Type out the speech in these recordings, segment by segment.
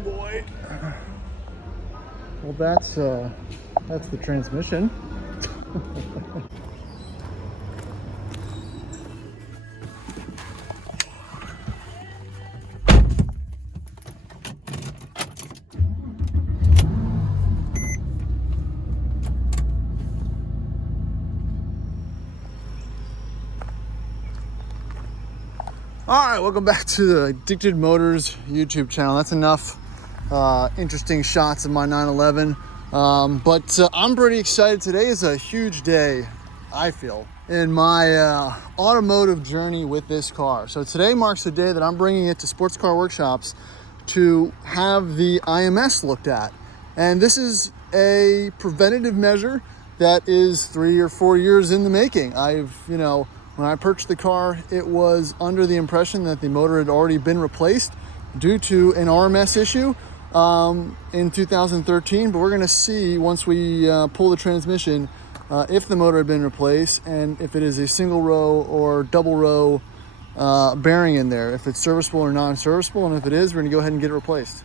boy. Well, that's the transmission. All right, welcome back to the Addicted Motors YouTube channel. That's enough interesting shots of my 911. But I'm pretty excited. Today is a huge day, I feel, in my automotive journey with this car. So today marks the day that I'm bringing it to sports car workshops to have the IMS looked at. And this is a preventative measure that is 3 or 4 years in the making. When I purchased the car, it was under the impression that the motor had already been replaced due to an RMS issue in 2013. But we're going to see once we pull the transmission if the motor had been replaced and if it is a single row or double row bearing in there, if it's serviceable or non-serviceable, and if it is, we're going to go ahead and get it replaced.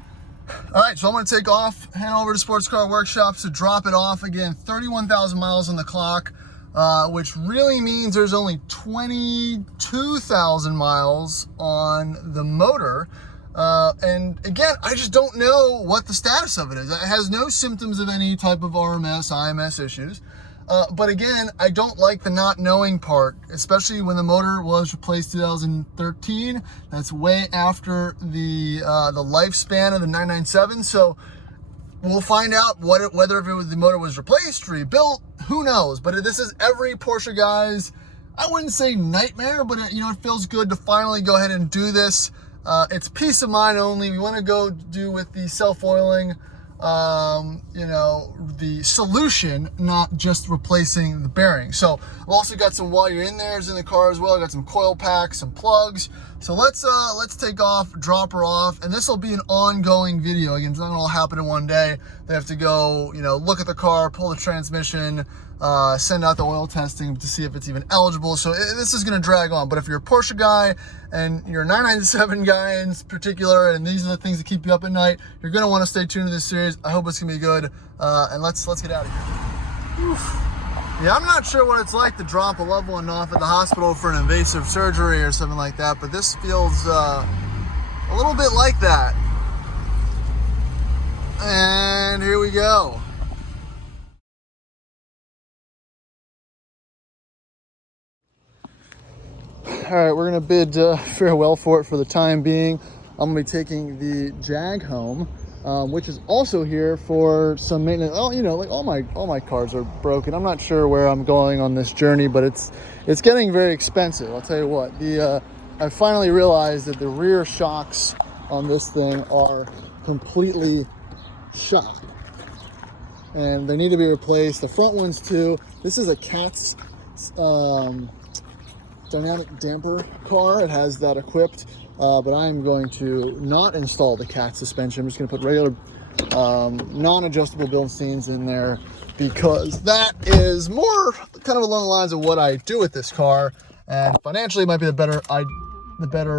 All right, so I'm going to take off, head over to Sports Car Workshops to drop it off. Again, 31,000 miles on the clock. Which really means there's only 22,000 miles on the motor. And again, I just don't know what the status of it is. It has no symptoms of any type of RMS, IMS issues. But again, I don't like the not knowing part, especially when the motor was replaced 2013. That's way after the lifespan of the 997. So we'll find out whether the motor was replaced, rebuilt, who knows. But this is every Porsche guy's, I wouldn't say nightmare, but it feels good to finally go ahead and do this. It's peace of mind only. We want to go do with the self-oiling, the solution, not just replacing the bearing. So I've also got some while you're in there's in the car as well. I got some coil packs, some plugs. So let's take off, drop her off, and this will be an ongoing video. Again, it's not gonna all happen in one day. They have to go, look at the car, pull the transmission, send out the oil testing to see if it's even eligible. So this is gonna drag on. But if you're a Porsche guy and you're a 997 guy in particular, and these are the things that keep you up at night, you're gonna want to stay tuned to this series. I hope it's gonna be good. And let's get out of here. Oof. Yeah, I'm not sure what it's like to drop a loved one off at the hospital for an invasive surgery or something like that, but this feels a little bit like that. And here we go. All right, we're gonna bid farewell for it for the time being. I'm gonna be taking the Jag home, which is also here for some maintenance. Oh, like all my cars are broken. I'm not sure where I'm going on this journey, but it's getting very expensive. I'll tell you what. I finally realized that the rear shocks on this thing are completely shot, and they need to be replaced. The front ones too. This is a Cat's dynamic damper car. It has that equipped. But I'm going to not install the cat suspension. I'm just going to put regular non-adjustable Bilsteins in there because that is more kind of along the lines of what I do with this car, and financially it might be the better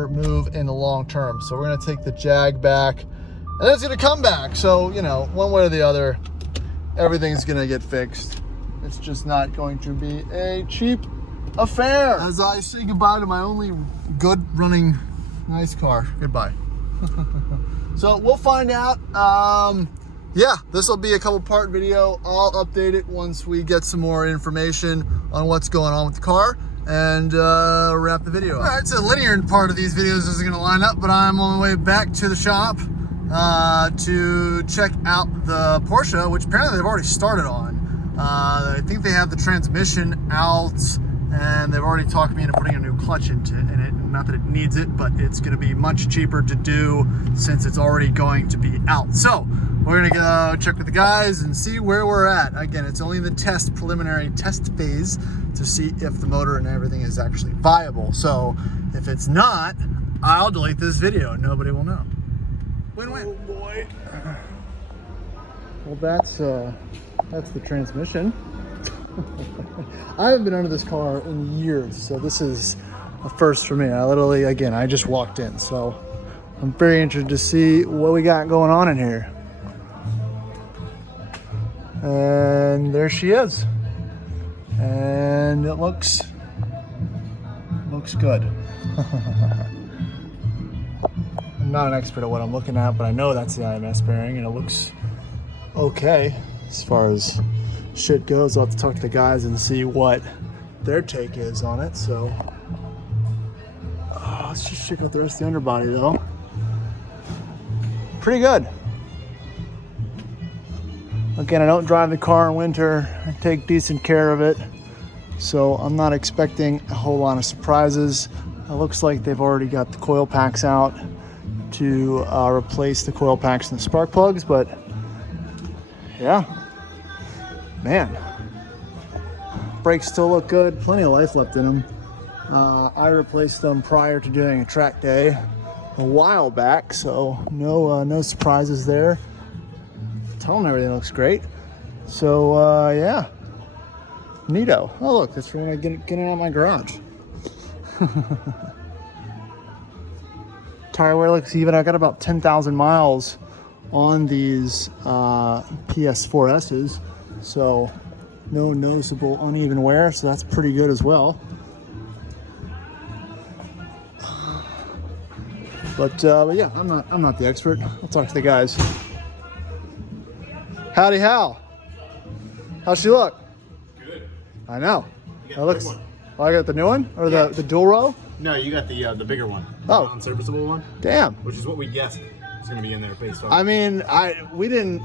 move in the long term. So we're going to take the Jag back, and then it's going to come back. So one way or the other, everything's going to get fixed. It's just not going to be a cheap affair. As I say goodbye to my only good running nice car. Goodbye. So we'll find out. Yeah, this will be a couple part video. I'll update it once we get some more information on what's going on with the car, and wrap the video up. All right, so the linear part of these videos isn't gonna line up, but I'm on my way back to the shop to check out the Porsche, which apparently they've already started on. I think they have the transmission out, and they've already talked me into putting a new clutch in it. Not that it needs it, but it's going to be much cheaper to do since it's already going to be out. So we're going to go check with the guys and see where we're at. Again, it's only the preliminary test phase to see if the motor and everything is actually viable. So if it's not, I'll delete this video and nobody will know. Win-win. Oh boy. Well, that's the transmission. I haven't been under this car in years, so this is a first for me. I just walked in, so I'm very interested to see what we got going on in here. And there she is. And it looks good. I'm not an expert at what I'm looking at, but I know that's the IMS bearing, and it looks okay as far as shit goes. I'll have to talk to the guys and see what their take is on it. So let's just check out the rest of the underbody though. Pretty good. Again, I don't drive the car in winter. I take decent care of it, so I'm not expecting a whole lot of surprises. It looks like they've already got the coil packs out to replace the coil packs and the spark plugs, but yeah, man, brakes still look good. Plenty of life left in them. I replaced them prior to doing a track day a while back, so no surprises there. Tone and everything looks great. So yeah, neato. Oh look, that's when I get it out of my garage. Tire wear looks even. I got about 10,000 miles on these PS4S's, so no noticeable uneven wear, so that's pretty good as well. But yeah, I'm not the expert. I'll talk to the guys. Howdy, Hal. How's she look? Good. I know. You got That looks. Oh, I got the new one or the dual row. No, you got the bigger one. Oh. The non-serviceable one. Damn. Which is what we guessed is going to be in there based on. I mean, we didn't.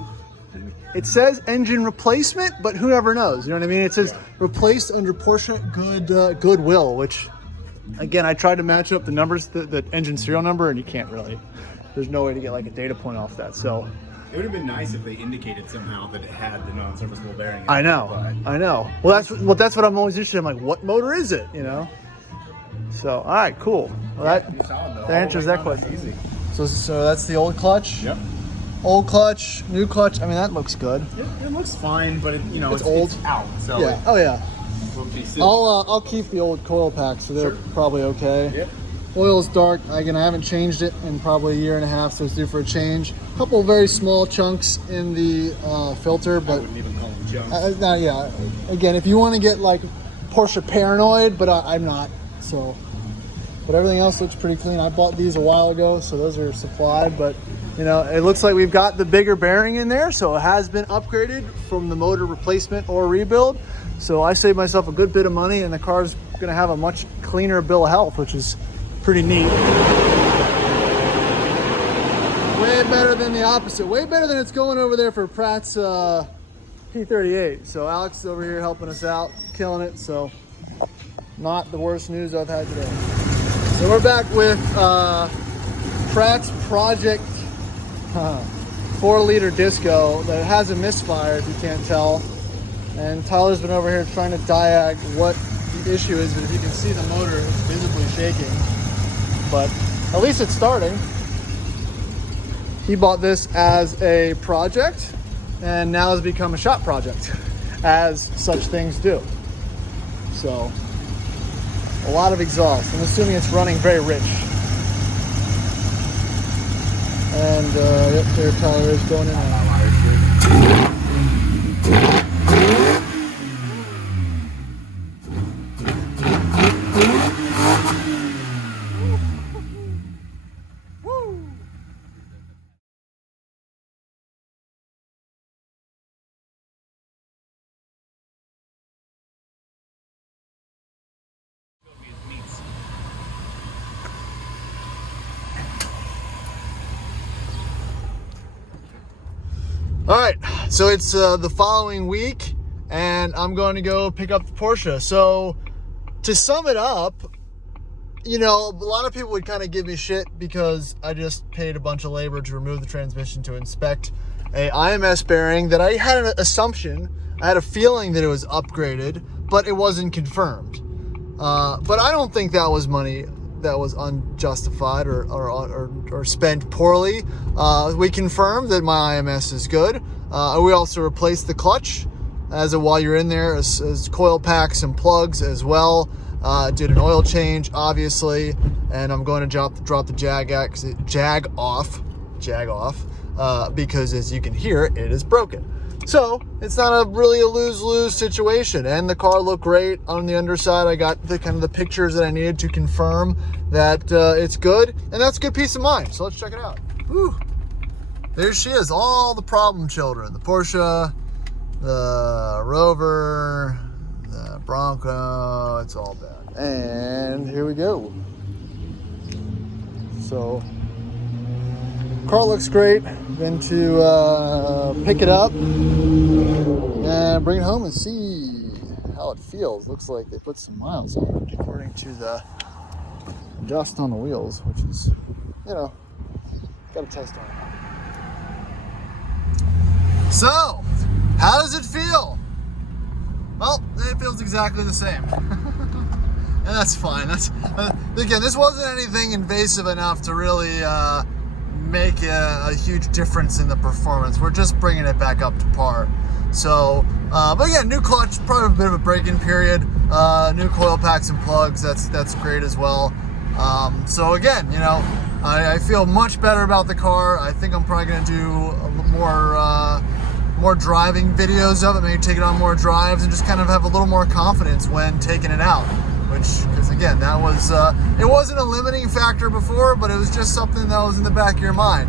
It says engine replacement, but who ever knows? You know what I mean? It says replaced under Porsche goodwill, which, again, I tried to match up the numbers, the engine serial number, and you can't really. There's no way to get like a data point off that. So. It would have been nice if they indicated somehow that it had the non-serviceable bearing. I know. Well, that's what I'm always interested in. I'm like, what motor is it? You know. So, all right, cool. Well, that answers that question. Easy. So that's the old clutch. Yep. Old clutch, new clutch. I mean, that looks good. It looks fine, but it's old. It's out. So Yeah. Oh yeah. We'll be I'll keep the old coil packs, so they're probably okay. Yep. Oil's dark. Again, I haven't changed it in probably a year and a half, so it's due for a change. A couple very small chunks in the filter, but I wouldn't even call them junk. now, yeah. Again, if you want to get like Porsche paranoid, but I'm not. So, but everything else looks pretty clean. I bought these a while ago, so those are supplied. But you know, it looks like we've got the bigger bearing in there, so it has been upgraded from the motor replacement or rebuild. So I saved myself a good bit of money, and the car's going to have a much cleaner bill of health, which is pretty neat. Way better than the opposite. Way better than it's going over there for Pratt's P38. So Alex is over here helping us out, killing it. So not the worst news I've had today. So we're back with Pratt's Project 4-liter disco that has a misfire, if you can't tell. And Tyler's been over here trying to diag what the issue is, but if you can see the motor, it's visibly shaking. But at least it's starting. He bought this as a project and now has become a shop project, as such things do. So a lot of exhaust. I'm assuming it's running very rich. And yep, there Tyler is going in. All right, so it's the following week, and I'm going to go pick up the Porsche. So to sum it up, you know, a lot of people would kind of give me shit because I just paid a bunch of labor to remove the transmission to inspect a IMS bearing that I had an assumption, I had a feeling that it was upgraded, but it wasn't confirmed. But I don't think that was money that was unjustified or spent poorly. We confirmed that my IMS is good. We also replaced the clutch while you're in there, as coil packs and plugs as well. Did an oil change, obviously, and I'm going to drop the Jag off, because as you can hear, it is broken. So it's not really a lose-lose situation, and the car looked great on the underside. I got the kind of the pictures that I needed to confirm that it's good, and that's good peace of mind. So let's check it out. Woo. There she is, all the problem children: the Porsche, the Rover, the Bronco. It's all bad. And here we go. So car looks great. Going to pick it up and bring it home and see how it feels. Looks like they put some miles on it according to the dust on the wheels, which is, you know, got to test on it. So, how does it feel? Well, it feels exactly the same. And that's fine. Again, this wasn't anything invasive enough to really make a huge difference in the performance. We're just bringing it back up to par. So, but again, new clutch, probably a bit of a break-in period. New coil packs and plugs, that's great as well. So again, you know, I feel much better about the car. I think I'm probably going to do more driving videos of it, maybe take it on more drives and just kind of have a little more confidence when taking it out. Because again, that was, it wasn't a limiting factor before, but it was just something that was in the back of your mind.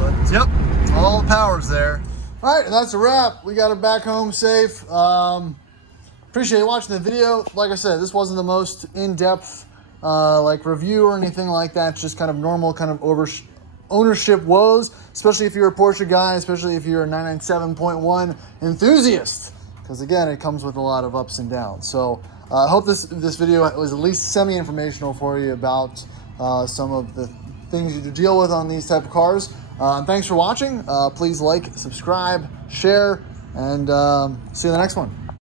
But yep, all the power's there. All right, and that's a wrap. We got it back home safe. Appreciate you watching the video. Like I said, this wasn't the most in-depth like review or anything like that. It's just kind of normal kind of ownership woes, especially if you're a Porsche guy, especially if you're a 997.1 enthusiast. Because again, it comes with a lot of ups and downs. So I hope this video was at least semi-informational for you about some of the things you deal with on these type of cars. And thanks for watching. Please like, subscribe, share, and see you in the next one.